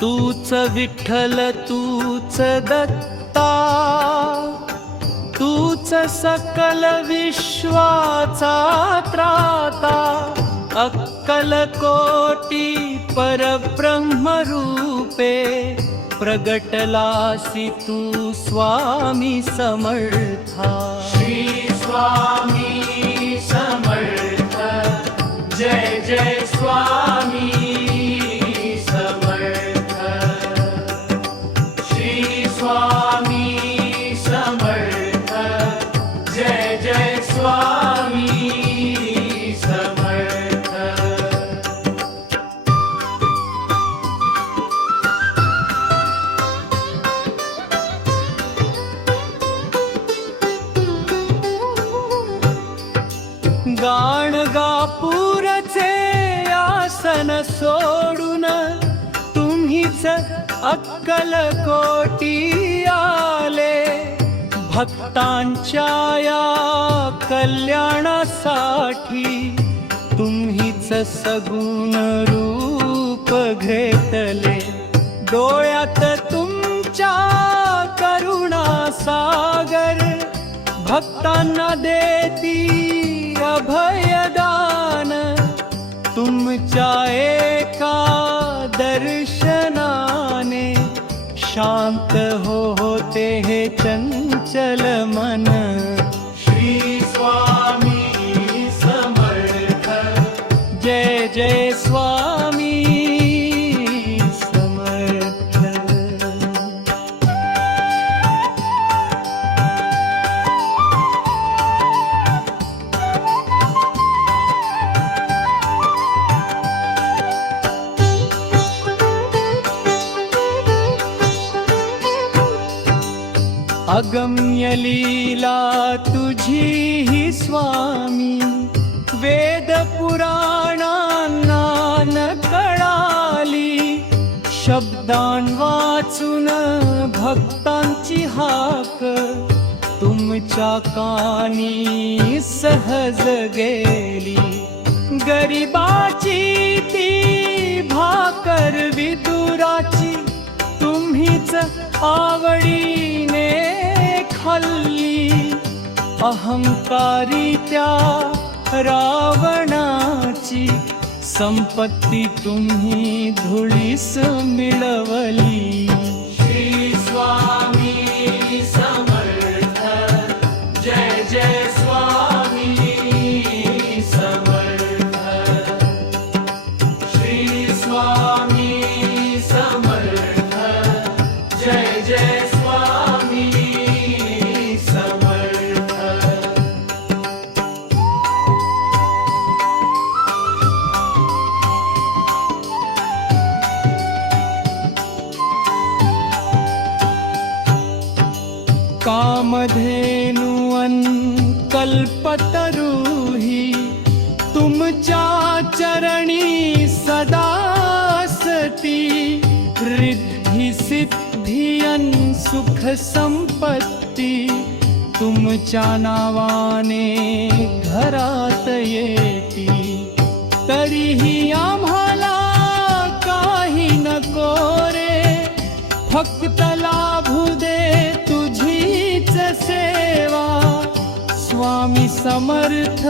तूच विठ्ठल तूच दत्ता, तूच सकल विश्वाचा त्राता, अक्कल कोटी परब्रह्म रूपे, प्रगटलासी तू स्वामी समर्था। श्री स्वामी समर्थ, जय जय स्वामी समर्थ। श्री स्वामी समर्थ, जय जय स्वामी समर्थ। गाणगापूरचे आसन सोडून तुम्हीच अक्कलकोटी आले, भक्तांच्या या कल्याणासाठी तुम्हीच सगुण रूप घेतले। डोळ्यात तुमच्या करुणा सागर, भक्तांना देती अभयदान, तुमच्या एका दर्शनाने शांत होते हे चंचल मन। श्री स्वामी समर्थ, जय जय स्वामी समर्थ। अगम्य लीला तुझी ही स्वामी, वेद पुराणांना न कळाली, शब्दां वाचून भक्तांची हाक तुमच्या कानी सहज गेली। गरिबाची ती भाकर विदुराची तुम्हीच आवडीने खाल्ली, अहंकारी त्या रावणाची संपत्ती तुम्ही धुळीस मिळवली। श्री स्वामी समर्थ, जय जय स्वामी समर्थ। श्री स्वामी समर्थ, जय जय स्वामी समर्थ। कामधेनुवन कल्पतरुही, तुमच्या चरणी सदासती, रिद्धी सिद्धियन सुख संपत्ती, तुमच्या नावाने घरात येती। तरीही आम्हाला काही नको रे, फक्त लाभू दे तुझीच सेवा। स्वामी समर्थ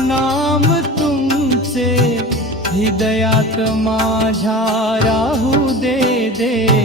नाम तुमचे, हृदयात माझ्या राहू दे देवा।